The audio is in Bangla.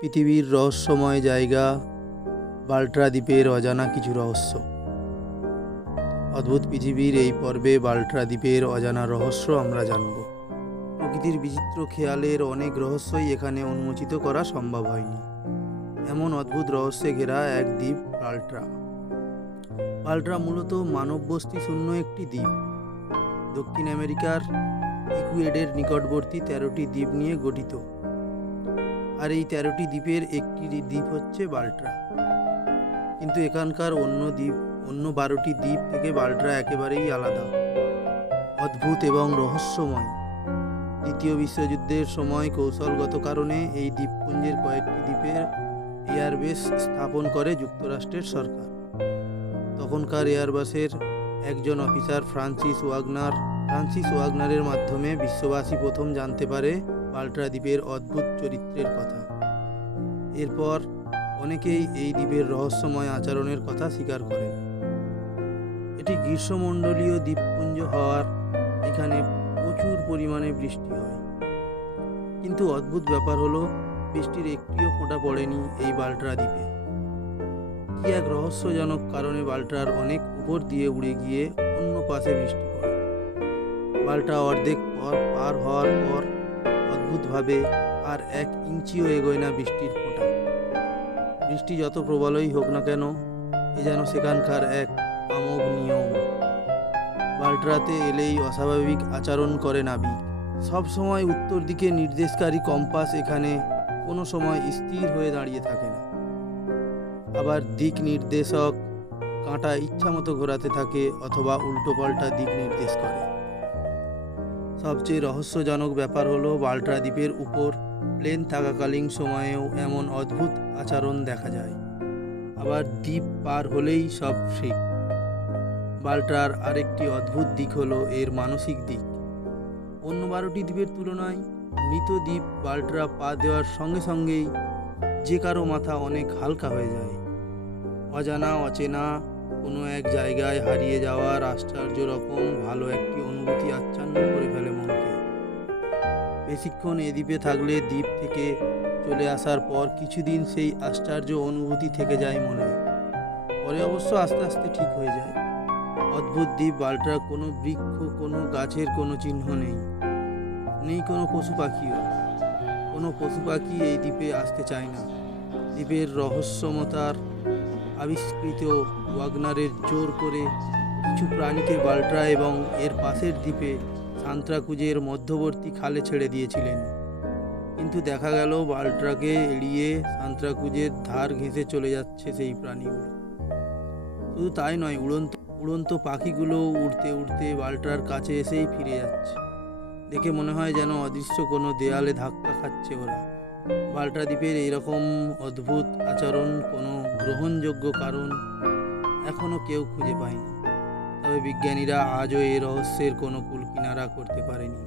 পৃথিবীর রহস্যময় জায়গা বাল্ট্রা দ্বীপের অজানা কিছু রহস্য। অদ্ভুত পৃথিবীর এই পর্বে বাল্ট্রা দ্বীপের অজানা রহস্য আমরা জানব। প্রকৃতির বিচিত্র খেয়ালের অনেক রহস্যই এখানে উন্মোচিত করা সম্ভব হয়নি। এমন অদ্ভুত রহস্যে ঘেরা এক দ্বীপ বাল্ট্রা। বাল্ট্রা মূলত মানববস্তি শূন্য একটি দ্বীপ। দক্ষিণ আমেরিকার ইকুয়েডের নিকটবর্তী 13টি দ্বীপ নিয়ে গঠিত। আর এই 13টি দ্বীপের একটি দ্বীপ হচ্ছে বাল্ট্রা। কিন্তু এখানকার অন্য 12টি দ্বীপ থেকে বাল্ট্রা একেবারেই আলাদা, অদ্ভুত এবং রহস্যময়। দ্বিতীয় বিশ্বযুদ্ধের সময় কৌশলগত কারণে এই দ্বীপপুঞ্জের কয়েকটি দ্বীপের এয়ারবেস স্থাপন করে যুক্তরাষ্ট্রের সরকার। তখনকার এয়ারবাসের একজন অফিসার ফ্রান্সিস ওয়াগনারের মাধ্যমে বিশ্ববাসী প্রথম জানতে পারে বাল্ট্রা দ্বীপের অদ্ভুত চরিত্রের কথা। এরপর অনেকেই এই দ্বীপের রহস্যময় আচরণের কথা স্বীকার করেন। এটি গ্রীষ্মমণ্ডলীয় দ্বীপপুঞ্জ হওয়ার এখানে প্রচুর পরিমাণে বৃষ্টি হয়। কিন্তু অদ্ভুত ব্যাপার হলো, বৃষ্টির একটিও ফোঁটা পড়েনি এই বাল্ট্রা দ্বীপে। কি এক রহস্যজনক কারণে বাল্ট্রার অনেক উপর দিয়ে উড়ে গিয়ে অন্য পাশে বৃষ্টি পড়ে। বাল্ট্রা অর্ধেক পার হওয়ার পর অদ্ভুতভাবে আর 1 ইঞ্চিও এগোয় না বৃষ্টির ফোঁটা। বৃষ্টি যত প্রবলই হোক না কেন, এ যেন সেখানকার এক আমোঘ নিয়ম। বাল্ট্রাতে এলেই অস্বাভাবিক আচরণ করে নাবিক। সব সময় উত্তর দিকে নির্দেশকারী কম্পাস এখানে কোনো সময় স্থির হয়ে দাঁড়িয়ে থাকে না। আবার দিক নির্দেশক কাঁটা ইচ্ছামতো ঘোরাতে থাকে অথবা উল্টোপাল্টা দিক নির্দেশ করে। সবচেয়ে রহস্যজনক ব্যাপার হলো, বাল্ট্রা দ্বীপের উপর প্লেন থাকাকালীন সময়েও এমন অদ্ভুত আচরণ দেখা যায়। আবার দ্বীপ পার হলেই সব ঠিক। বাল্ট্রার আরেকটি অদ্ভুত দিক হলো এর মানসিক দিক। অন্য 12টি দ্বীপের তুলনায় মৃত দ্বীপ বাল্ট্রা পা দেওয়ার সঙ্গে সঙ্গেই যে কারো মাথা অনেক হালকা হয়ে যায়। অচেনা কোনো এক জায়গায় হারিয়ে যাওয়ার আশ্চর্য রকম ভালো একটি অনুভূতি আচ্ছন্ন করে ফেলে মনকে। বেশিক্ষণ এ দ্বীপে থাকলে দ্বীপ থেকে চলে আসার পর কিছুদিন সেই আশ্চর্য অনুভূতি থেকে যায় মনে। পরে অবশ্য আস্তে আস্তে ঠিক হয়ে যায়। অদ্ভুত দ্বীপ বাল্ট্রা। কোনো বৃক্ষ, কোনো গাছের কোনো চিহ্ন নেই কোনো পশু পাখিও। কোনো পশু পাখি এই দ্বীপে আসতে চায় না। দ্বীপের রহস্যমতার আবিষ্কৃত ওয়াগনারের জোর করে কিছু প্রাণীকে বাল্ট্রা এবং এর পাশের দ্বীপে সান্ত্রাকুজের মধ্যবর্তী খালে ছেড়ে দিয়েছিলেন। কিন্তু দেখা গেল বাল্ট্রাকে এড়িয়ে সান্ত্রাকুজের ধার ঘেঁষে চলে যাচ্ছে সেই প্রাণীগুলো। শুধু তাই নয়, উড়ন্ত পাখিগুলো উড়তে উড়তে বাল্ট্রার কাছে এসেই ফিরে যাচ্ছে। দেখে মনে হয় যেন অদৃশ্য কোনো দেয়ালে ধাক্কা খাচ্ছে ওরা। বাল্ট্রা দ্বীপের এইরকম অদ্ভুত আচরণ কোনো গ্রহণযোগ্য কারণ এখনও কেউ খুঁজে পায়নি। তবে বিজ্ঞানীরা আজও এই রহস্যের কোনো কুল কিনারা করতে পারেনি।